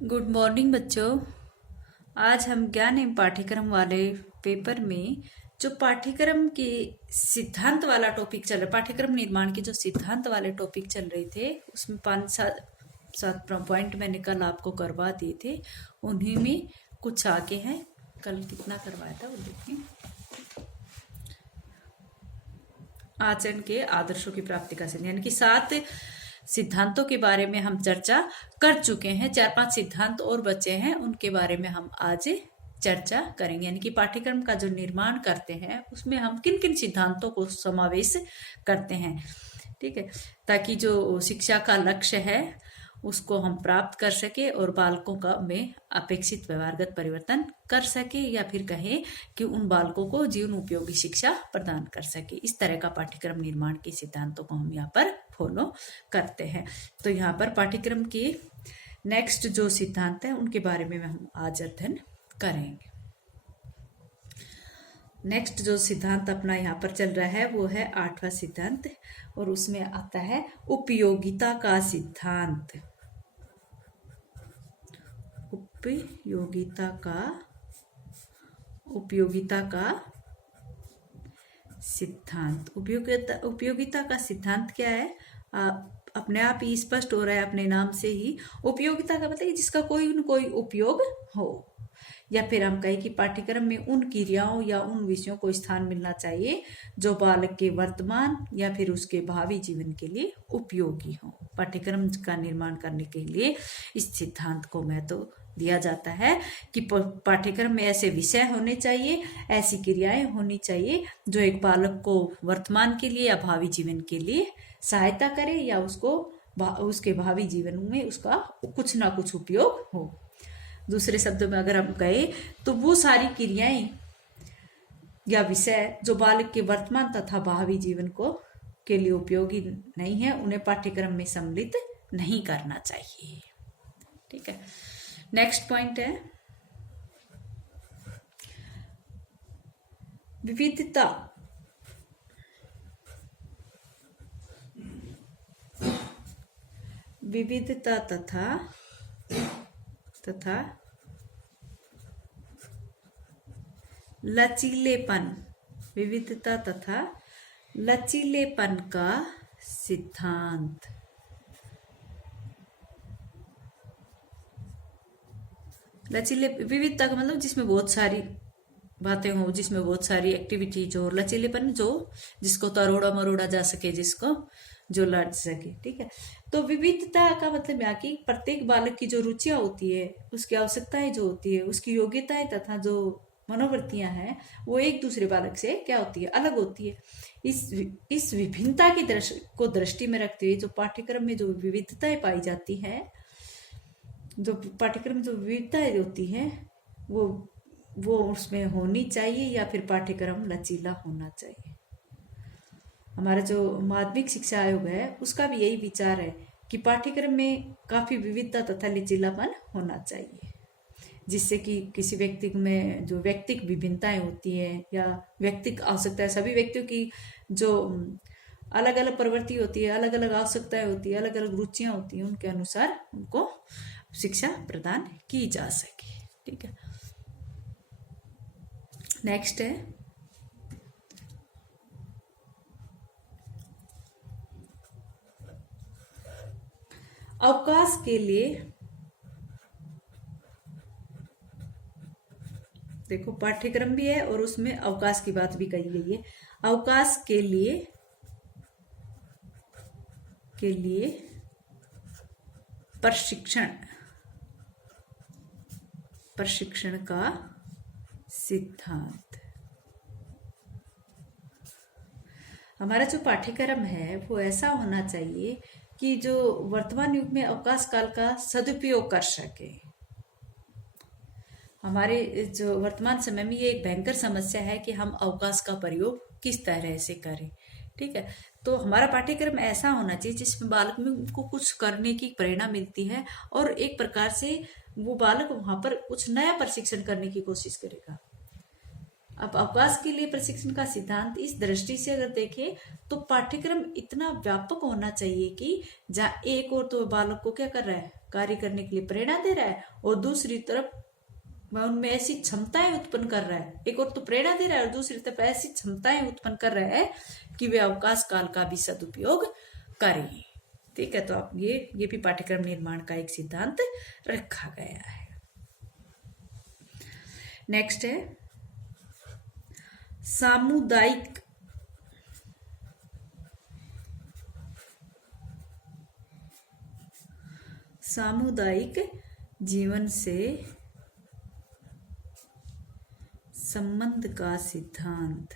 Good morning बच्चों। आज हम ज्ञान एवं पाठ्यक्रम वाले पेपर में जो पाठ्यक्रम के सिद्धांत वाला टॉपिक चल रहा, पाठ्यक्रम निर्माण के जो सिद्धांत वाले टॉपिक चल रहे थे उसमें 5-7 पॉइंट मैंने कल आपको करवा दिए थे। उन्हीं में कुछ आगे हैं। कल कितना करवाया था वो देखें। आचरण के आदर्शों की प्राप्ति का सिद्धांत, यानी कि 7 सिद्धांतों के बारे में हम चर्चा कर चुके हैं। 4-5 सिद्धांत और बचे हैं, उनके बारे में हम आज चर्चा करेंगे। यानी कि पाठ्यक्रम का जो निर्माण करते हैं उसमें हम किन किन सिद्धांतों को समावेश करते हैं, ठीक है, ताकि जो शिक्षा का लक्ष्य है उसको हम प्राप्त कर सके और बालकों का में अपेक्षित व्यवहारगत परिवर्तन कर सके, या फिर कहें कि उन बालकों को जीवन उपयोगी शिक्षा प्रदान कर सके। इस तरह का पाठ्यक्रम निर्माण के सिद्धांतों को हम यहाँ पर फॉलो करते हैं। तो यहाँ पर पाठ्यक्रम के नेक्स्ट जो सिद्धांत है उनके बारे में हम आज अध्ययन करेंगे। नेक्स्ट जो सिद्धांत अपना यहाँ पर चल रहा है वो है 8वां सिद्धांत, और उसमें आता है उपयोगिता का सिद्धांत। उपयोगिता का सिद्धांत। उपयोगिता का सिद्धांत क्या है? अपने आप ही स्पष्ट हो रहा है अपने नाम से ही। उपयोगिता का मतलब जिसका कोई न कोई उपयोग हो, या फिर हम कहें कि पाठ्यक्रम में उन क्रियाओं या उन विषयों को स्थान मिलना चाहिए जो बालक के वर्तमान या फिर उसके भावी जीवन के लिए उपयोगी हो। पाठ्यक्रम का निर्माण करने के लिए इस सिद्धांत को महत्व दिया जाता है कि पाठ्यक्रम में ऐसे विषय होने चाहिए, ऐसी क्रियाएं होनी चाहिए जो एक बालक को वर्तमान के लिए या भावी जीवन के लिए सहायता करे, या उसको उसके भावी जीवन में उसका कुछ ना कुछ उपयोग हो। दूसरे शब्दों में अगर हम कहें तो वो सारी क्रियाएं या विषय जो बालक के वर्तमान तथा भावी जीवन को के लिए उपयोगी नहीं है, उन्हें पाठ्यक्रम में सम्मिलित नहीं करना चाहिए। ठीक है, नेक्स्ट पॉइंट है विविधता। विविधता तथा लचीलेपन। विविधता तथा लचीलेपन का सिद्धांत। विविधता का मतलब जिसमें बहुत सारी बातें हो, जिसमें बहुत सारी एक्टिविटीज हो। लचीलेपन जो जिसको तरोड़ा मरोड़ा जा सके, जिसको जो लड़ सके। ठीक है, तो विविधता का मतलब यहाँ की प्रत्येक बालक की जो रुचियां होती है, उसकी आवश्यकताएं जो होती है, उसकी योग्यताएं तथा जो मनोवृत्तियां हैं वो एक दूसरे बालक से क्या होती है, अलग होती है। इस विभिन्नता की दृष्टि में रखते हुए जो पाठ्यक्रम में जो विविधताएं पाई जाती है, जो पाठ्यक्रम जो विविधताएं होती है वो उसमें होनी चाहिए, या फिर पाठ्यक्रम लचीला होना चाहिए। हमारा जो माध्यमिक शिक्षा आयोग है उसका भी यही विचार है कि पाठ्यक्रम में काफी विविधता तथा लचीलापन होना चाहिए, जिससे कि किसी व्यक्ति में जो व्यक्तिक विभिन्नताएं होती है या व्यक्तिक आवश्यकताएं, सभी व्यक्तियों की जो अलग अलग प्रवृत्ति होती है, अलग अलग आवश्यकताएं होती है, अलग अलग रुचियां होती है, उनके अनुसार उनको शिक्षा प्रदान की जा सके। ठीक है, नेक्स्ट है अवकाश के लिए। देखो, पाठ्यक्रम भी है और उसमें अवकाश की बात भी कही गई है। अवकाश के लिए प्रशिक्षण का सिद्धांत। हमारा जो पाठ्यक्रम है वो ऐसा होना चाहिए कि जो वर्तमान युग में अवकाश काल का सदुपयोग कर सके। हमारे जो वर्तमान समय में ये एक भयंकर समस्या है कि हम अवकाश का प्रयोग किस तरह से करें। ठीक है, तो हमारा पाठ्यक्रम ऐसा होना चाहिए जिसमें बालक में उनको कुछ करने की प्रेरणा मिलती है, और एक प्रकार से वो बालक वहां पर कुछ नया प्रशिक्षण करने की कोशिश करेगा। अब अवकाश के लिए प्रशिक्षण का सिद्धांत इस दृष्टि से अगर देखें तो पाठ्यक्रम इतना व्यापक होना चाहिए कि जहाँ एक और तो बालक को क्या कर रहा है, कार्य करने के लिए प्रेरणा दे रहा है, और दूसरी तरफ उनमें ऐसी क्षमताएं उत्पन्न कर रहा है। एक और तो प्रेरणा दे रहा है और दूसरी तरफ ऐसी क्षमताएं उत्पन्न कर रहा है कि वे अवकाश काल का भी सदुपयोग करें। ठीक है, तो आप ये भी पाठ्यक्रम निर्माण का एक सिद्धांत रखा गया है। नेक्स्ट है सामुदायिक जीवन से संबंध का सिद्धांत।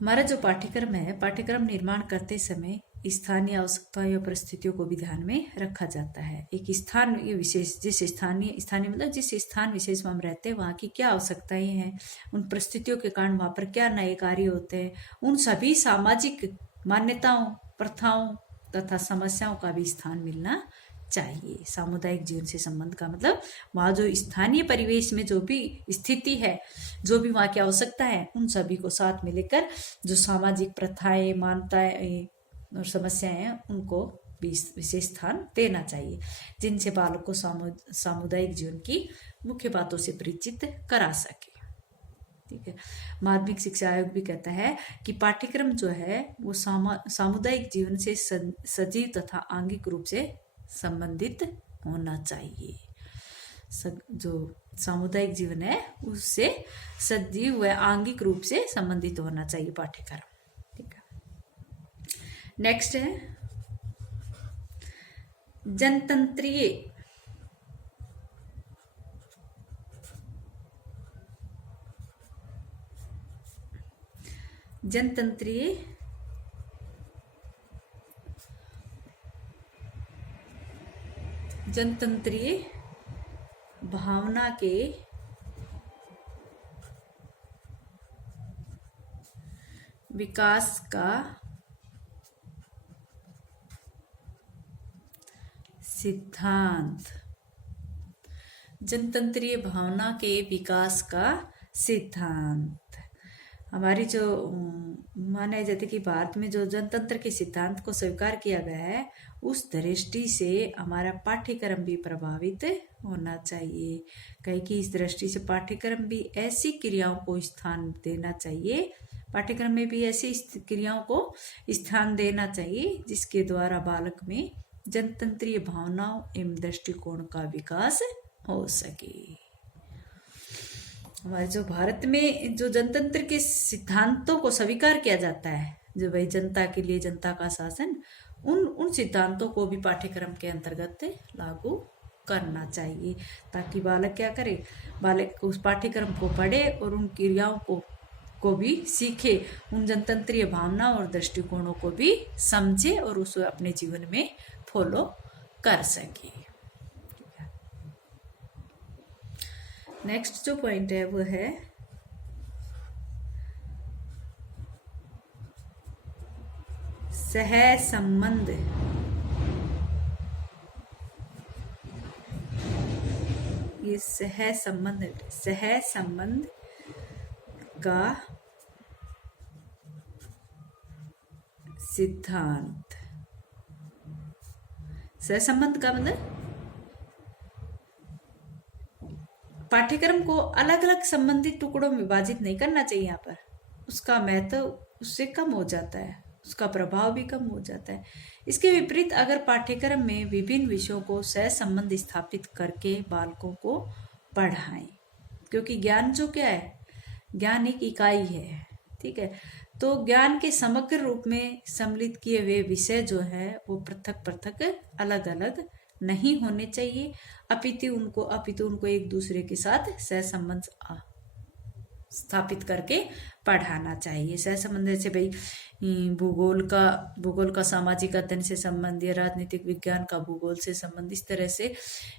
हमारा जो पाठ्यक्रम है, पाठ्यक्रम निर्माण करते समय स्थानीय आवश्यकताओं या परिस्थितियों को भी ध्यान में रखा जाता है। एक स्थान विशेष, जिस स्थानीय मतलब जिस स्थान विशेष में हम रहते हैं वहाँ की क्या आवश्यकताएं हैं, उन परिस्थितियों के कारण वहाँ पर क्या नए कार्य होते हैं, उन सभी सामाजिक मान्यताओं, प्रथाओं तथा समस्याओं का भी स्थान मिलना चाहिए। सामुदायिक जीवन से संबंध का मतलब वहाँ जो स्थानीय परिवेश में जो भी स्थिति है, जो भी वहाँ की आवश्यकता है, उन सभी को साथ में लेकर जो सामाजिक प्रथाएं, मान्यताएं और समस्याएं हैं उनको भी विशेष स्थान देना चाहिए, जिनसे बालक को सामुदायिक जीवन की मुख्य बातों से परिचित करा सके। ठीक है, माध्यमिक शिक्षा आयोग भी कहता है कि पाठ्यक्रम जो है वो सामुदायिक जीवन से सजीव तथा आंगिक रूप से संबंधित होना चाहिए। जो सामुदायिक जीवन है उससे सजीव व आंगिक रूप से संबंधित होना चाहिए पाठ्यक्रम। ठीक है, नेक्स्ट है जनतंत्रीय भावना के विकास का सिद्धांत। जनतंत्रीय भावना के विकास का सिद्धांत हमारी जो माना जाती है कि भारत में जो जनतंत्र के सिद्धांत को स्वीकार किया गया है, उस दृष्टि से हमारा पाठ्यक्रम भी प्रभावित होना चाहिए। कहीं कि इस दृष्टि से पाठ्यक्रम भी ऐसी क्रियाओं को स्थान देना चाहिए, पाठ्यक्रम में भी ऐसी क्रियाओं को स्थान देना चाहिए जिसके द्वारा बालक में जनतंत्रीय भावनाओं एवं दृष्टिकोण का विकास हो सके। हमारे जो भारत में जो जनतंत्र के सिद्धांतों को स्वीकार किया जाता है, जो भाई जनता के लिए जनता का शासन, उन सिद्धांतों को भी पाठ्यक्रम के अंतर्गत लागू करना चाहिए, ताकि बालक क्या करे, बालक उस पाठ्यक्रम को पढ़े और उन क्रियाओं को भी सीखे, उन जनतंत्रीय भावना और दृष्टिकोणों को भी समझे और उसे अपने जीवन में फॉलो कर सके। नेक्स्ट जो पॉइंट है वो है सहसंबंध। ये सहसंबंध का सिद्धांत। सहसंबंध का मतलब पाठ्यक्रम को अलग अलग संबंधित टुकड़ों में विभाजित नहीं करना चाहिए। यहाँ पर उसका महत्व उससे कम हो जाता है, उसका प्रभाव भी कम हो जाता है। इसके विपरीत अगर पाठ्यक्रम में विभिन्न विषयों को सहसंबंध स्थापित करके बालकों को पढ़ाएं, क्योंकि ज्ञान जो क्या है, ज्ञान एक इकाई है। ठीक है, तो ज्ञान के समग्र रूप में सम्मिलित किए हुए विषय जो है वो पृथक पृथक अलग अलग नहीं होने चाहिए, अपितु उनको एक दूसरे के साथ सहसंबंध स्थापित करके पढ़ाना चाहिए। सहसंबंध जैसे भाई भूगोल का सामाजिक अध्ययन से संबंध, या राजनीतिक विज्ञान का भूगोल से संबंध, इस तरह से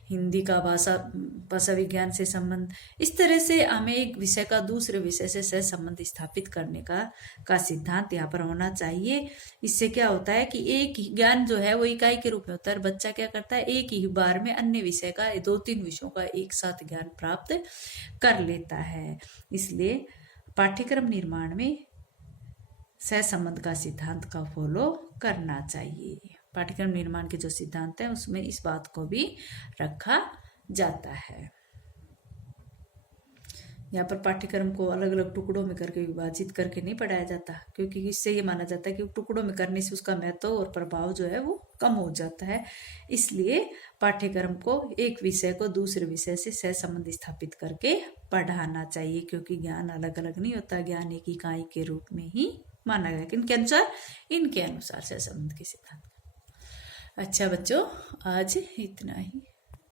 हिंदी का भाषा विज्ञान से संबंध, इस तरह से हमें एक विषय का दूसरे विषय से सहसंबंध स्थापित करने का सिद्धांत यहाँ पर होना चाहिए। इससे क्या होता है कि एक ही ज्ञान जो है वो इकाई के रूप में होता है। बच्चा क्या करता है, एक ही बार में अन्य विषय का 2-3 विषयों का एक साथ ज्ञान प्राप्त कर लेता है। इसलिए पाठ्यक्रम निर्माण में सहसंबंध का सिद्धांत का फॉलो करना चाहिए। पाठ्यक्रम निर्माण के जो सिद्धांत है उसमें इस बात को भी रखा जाता है। यहाँ पर पाठ्यक्रम को अलग अलग टुकड़ों में करके विभाजित करके नहीं पढ़ाया जाता, क्योंकि इससे ये माना जाता है कि टुकड़ों में करने से उसका महत्व और प्रभाव जो है वो कम हो जाता है। इसलिए पाठ्यक्रम को एक विषय को दूसरे विषय से सहसंबंध स्थापित करके पढ़ाना चाहिए, क्योंकि ज्ञान अलग अलग नहीं होता, ज्ञान एक इकाई के रूप में ही माना गया। इनके अनुसार सहसंबंध के सिद्धांत। अच्छा बच्चों, आज इतना ही।